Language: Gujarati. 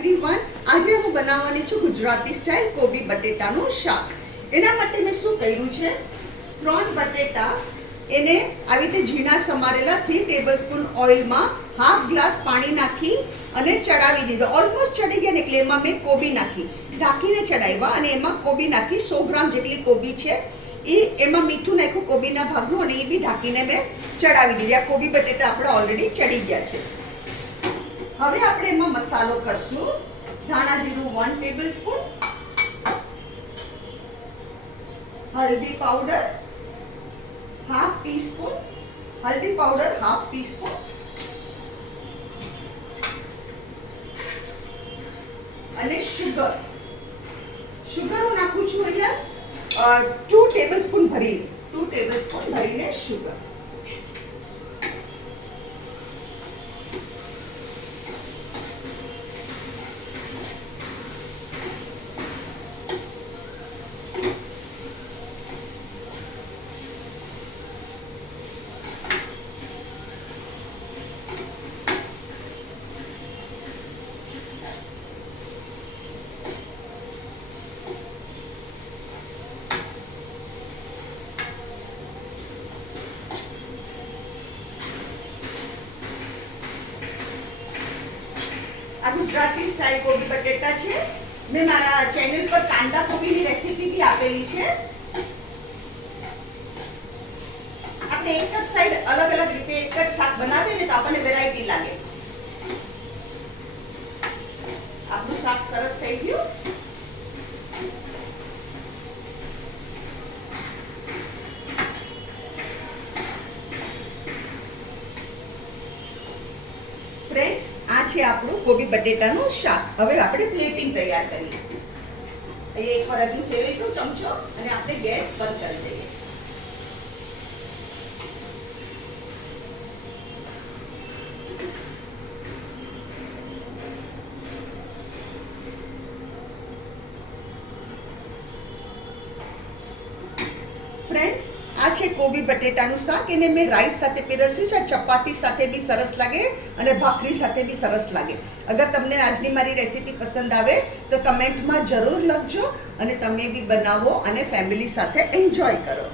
એવરીવન, આજે હું બનાવવાની છું ગુજરાતી સ્ટાઇલ કોબી બટેટાનું શાક. એના માટે મેં શું કર્યું છે, 3 બટેટા એને આવી રીતે ઝીણા સમારેલા 3 ટેબલસ્પૂન ઓઇલમાં હાફ ગ્લાસ પાણી નાખી અને ચડાવી દીધો. ઓલમોસ્ટ ચડી ગયા ને એટલે એમાં મેં કોબી નાખી, ઢાંકીને ચડાવ્યા અને એમાં કોબી નાખી. 100 ગ્રામ જેટલી કોબી છે એ એમાં મીઠું નાખ્યું કોબીના ભાગનું અને એ બી ઢાંકીને મેં ચડાવી દીધી. આ કોબી બટેટા આપણા ઓલરેડી ચડી ગયા છે. હવે આપણે એમાં મસાલો કરશું. ધાણા જીરું 1 ટેબલસ્પૂન, હલ્દી પાવડર હાફ ટીસ્પૂન, હલ્દી પાવડર હાફ ટીસ્પૂન, અને શુગર હું નાખું છું અહીંયા 2 ટેબલસ્પૂન ભરીને શુગર. આ ગુજરાતી સ્ટાઇલ કોબી બટેટા છે. મેં મારા ચેનલ પર કાંદા કોબીની રેસીપી બી આપેલી છે. આપણે એક જ સાઈડ અલગ અલગ રીતે એક જ શાક બનાવીએ ને તો આપણને વેરાયટી લાગે. આપણું શાક સરસ થઈ ગયું. ફ્રેન્ડ્સ, આ છે આપણું કોબી બટેટાનું શાક. હવે આપણે પ્લેટિંગ તૈયાર કરીએ. અહીંયા એકવાર હજુ ફેરવી દો ચમચો અને આપણે ગેસ બંધ કરી દઈએ. ફ્રેન્ડ્સ, આ છે કોબી બટેટાનું શાક. એને મેં રાઈસ સાથે પીરસ્યું છે. ચપાટી સાથે બી સરસ લાગે અને ભાખરી સાથે બી સરસ લાગે. અગર તમને આજની મારી રેસીપી પસંદ આવે તો કમેન્ટમાં જરૂર લખજો અને તમે બી બનાવો અને ફેમિલી સાથે એન્જોય કરો.